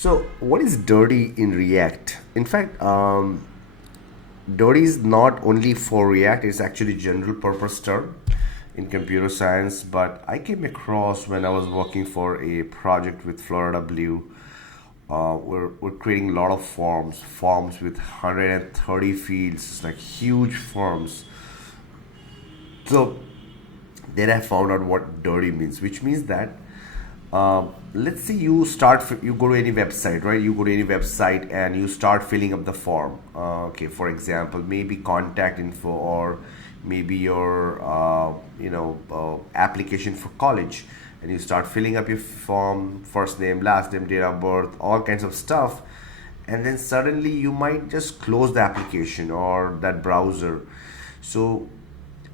So, what is dirty in React? In fact, dirty is not only for React, it's actually general purpose term in computer science, but I came across when I was working for a project with Florida Blue. We're creating a lot of forms with 130 fields, like huge forms. So then I found out what dirty means, which means that let's say you go to any website, right? You go to any website and you start filling up the form. Okay, for example, maybe contact info or maybe your application for college, and you start filling up your form, first name, last name, date of birth, all kinds of stuff, and then suddenly you might just close the application or that browser. So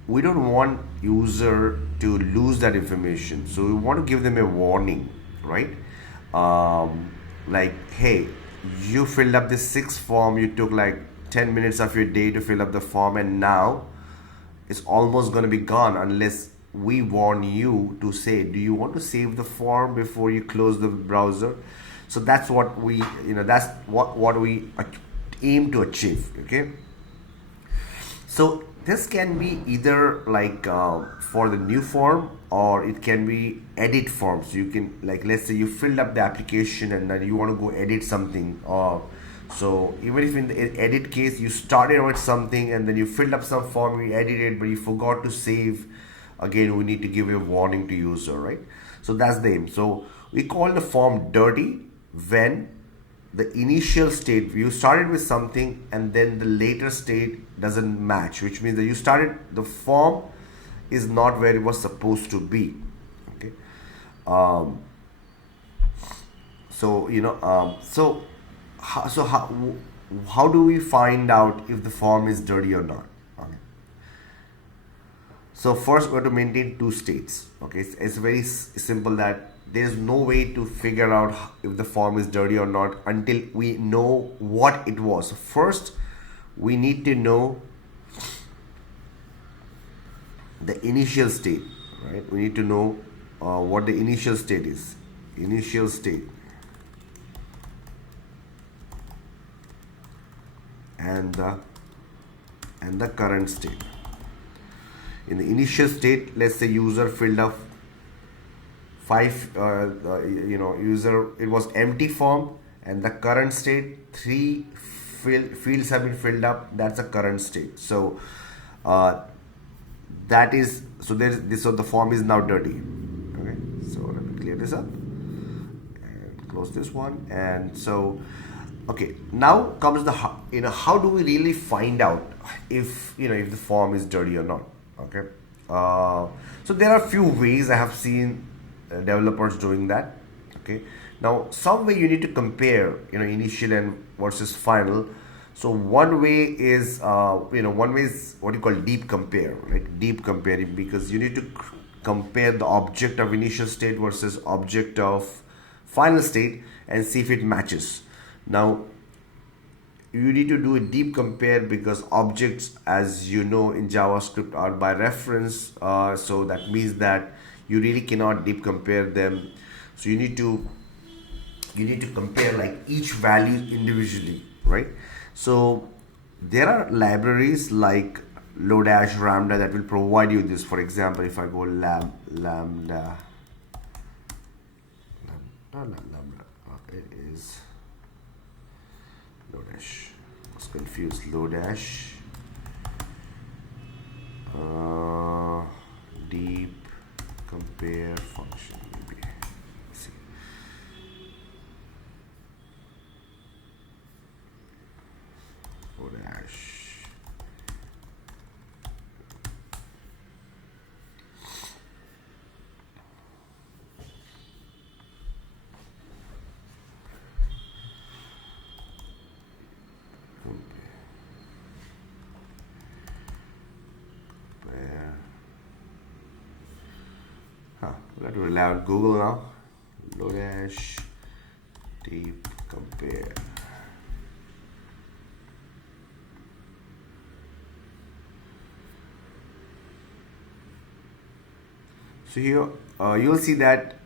we don't want user to lose that information, so we want to give them a warning, right? Like, hey, you filled up this sixth form, you took like 10 minutes of your day to fill up the form, and now it's almost going to be gone unless we warn you to say, do you want to save the form before you close the browser? So that's what that's what we aim to achieve. Okay, so this can be either like for the new form, or it can be edit forms. You can, like, let's say you filled up the application and then you want to go edit something. Or so even if in the edit case you started with something and then you filled up some form, you edited, but you forgot to save. Again, we need to give a warning to user, right? So that's the aim. So we call the form dirty when the initial state, you started with something and then the later state doesn't match, which means that you started, the form is not where it was supposed to be. Okay. um, so how do we find out if the form is dirty or not? Okay. So first we have to maintain two states. Okay, it's very simple that there's no way to figure out if the form is dirty or not until we know what it was. First, we need to know the initial state, right? We need to know what the initial state is. Initial state and the current state. In the initial state, let's say user filled up five user, it was empty form, and the current state, fields have been filled up. That's the current state. So uh, that is, so there's this, so the form is now dirty. Okay, so let me clear this up and close this one. And so, okay, now comes the how do we really find out if if the form is dirty or not? Okay. So there are a few ways I have seen developers doing that. Okay, now some way you need to compare initial and versus final. So one way is what you call deep compare, like deep comparing, because you need to compare the object of initial state versus object of final state and see if it matches. Now you need to do a deep compare because objects, as you know, in JavaScript are by reference. So that means that you really cannot deep compare them. So you need to compare like each value individually, right? So there are libraries like Lodash, Lambda that will provide you this. For example, if I go lambda, it is Lodash. I was confused. Lodash, deep compare function. Maybe. Let's see. Lodash. Compare. We have to rely on Google now. Lodash deep compare. So here you'll see that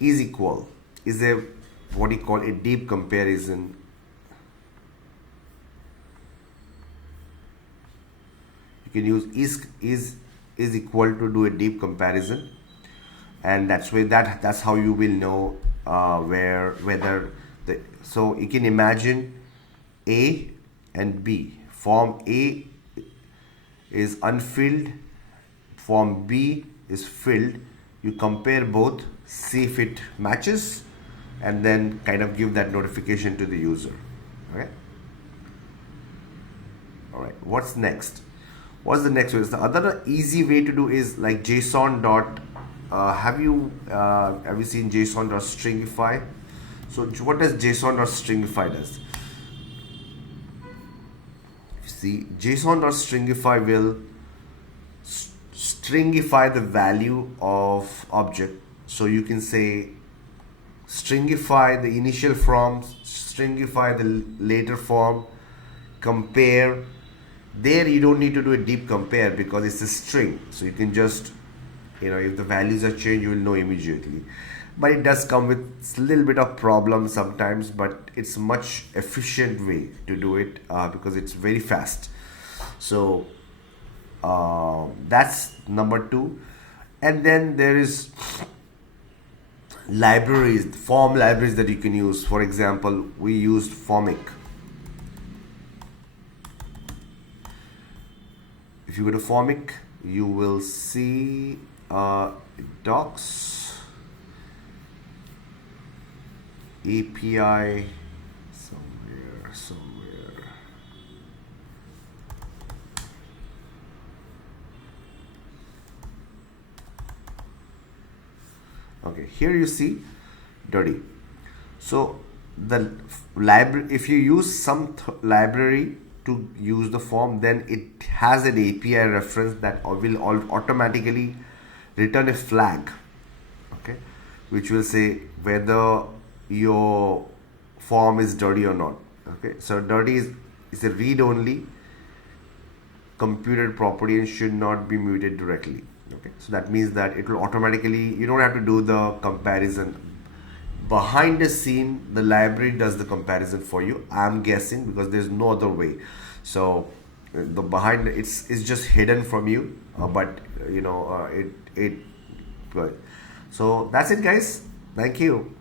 is equal is a what you call a deep comparison. You can use is equal to do a deep comparison, and that's how you will know whether the so you can imagine A and B. Form A is unfilled, form B is filled. You compare both, see if it matches, and then kind of give that notification to the user. Okay. All right. What's next? What's the next way? The other easy way to do is like JSON dot. Have you seen JSON dot stringify? So what does JSON dot stringify does? See, JSON dot stringify will stringify the value of object. So you can say stringify the initial form, stringify the later form, compare. There you don't need to do a deep compare because it's a string. So you can just, if the values are changed, you will know immediately. But it does come with a little bit of problem sometimes, but it's a much efficient way to do it because it's very fast. So that's number 2. And then there is libraries, form libraries that you can use. For example, we used Formic. If you go to Formic, you will see docs, API, somewhere. Okay, here you see dirty. So the library, if you use some library to use the form, then it has an API reference that will automatically return a flag, okay, which will say whether your form is dirty or not. Okay, so dirty is a read-only computed property and should not be muted directly. Okay, so that means that it will automatically, you don't have to do the comparison. Behind the scene, the library does the comparison for you, I'm guessing, because there's no other way. So the behind it's just hidden from you, but it so that's it, guys. Thank you.